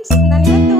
games. Ang na to.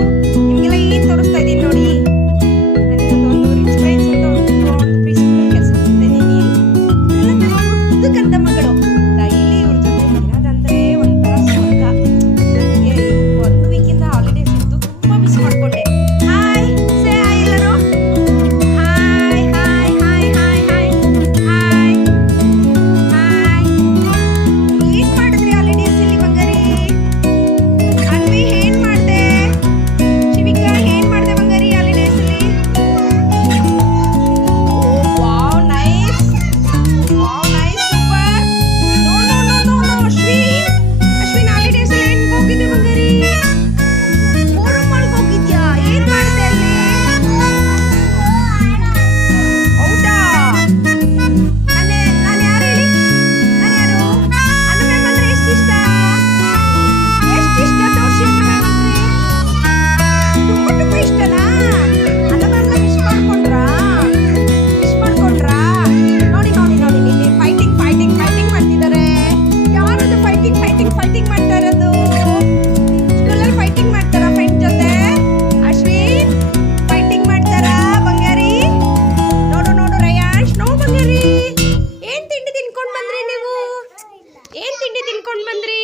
ಏನೇನು ತಿನ್ಕೊಂಡು ಬಂದ್ರಿ?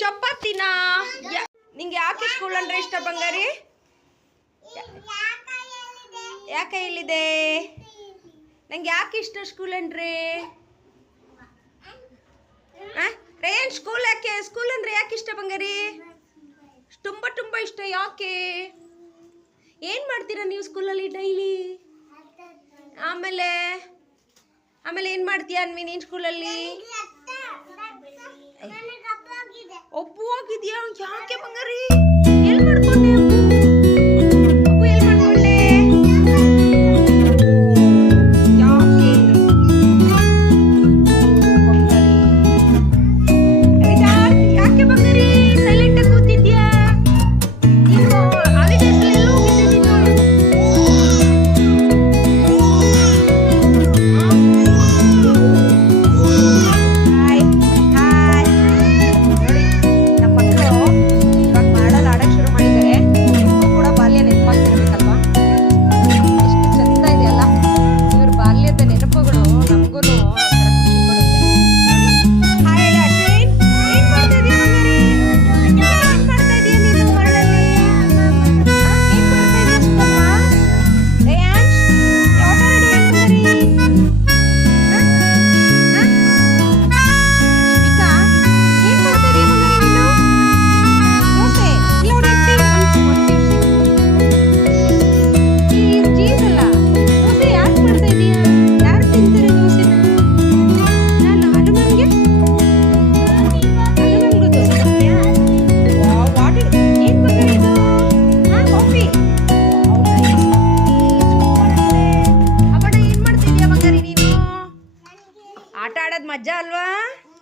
ಚಪಾತಿನ? ನಿಂಗೆ ಯಾಕೆ ಸ್ಕೂಲ್ ಅಂದ್ರೆ ಇಷ್ಟ ಬಂಗಾರಿ? ಯಾಕೆ ಇಲ್ಲಿದೆ ನಂಗೆ ಯಾಕೆ ಇಷ್ಟ ಸ್ಕೂಲ್ ಅಂದ್ರೆ? ರೇನ್ ಸ್ಕೂಲ್ ಯಾಕೆ? ಸ್ಕೂಲ್ ಅಂದ್ರೆ ಯಾಕೆ ಇಷ್ಟ ಬಂಗಾರಿ? ತುಂಬ ತುಂಬ ಇಷ್ಟ ಯಾಕೆ? ಏನು ಮಾಡ್ತೀರಾ ನೀವು ಸ್ಕೂಲಲ್ಲಿ ಡೈಲಿ ಆಮೇಲೆ ಆಮೇಲೆ ಏನು ಮಾಡ್ತೀಯ ಅನ್ವಿ ನೀನ್ ಸ್ಕೂಲಲ್ಲಿ ಒಬ್ಬವಾಗಿದೆಯಾ? ಯಾಕೆ ಬಂಗಾರಿ?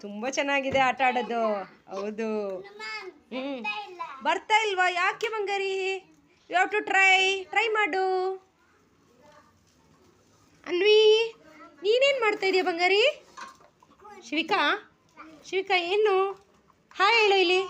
ತುಂಬಾ ಚೆನ್ನಾಗಿದೆ ಆಟ ಆಡೋದು. ಹೌದು. ಹ್ಞೂ ಬರ್ತಾ ಇಲ್ವಾ? ಯಾಕೆ ಬಂಗಾರಿ you have to try try ಮಾಡು. ಅನ್ವಿ ನೀನೇನು ಮಾಡ್ತಾ ಇದೀಯ ಬಂಗಾರಿ ಶಿವಿಕಾ? ಶಿವಿಕಾ ಏನು? ಹಾಯ್ ಹೇಳು ಇಲ್ಲಿ.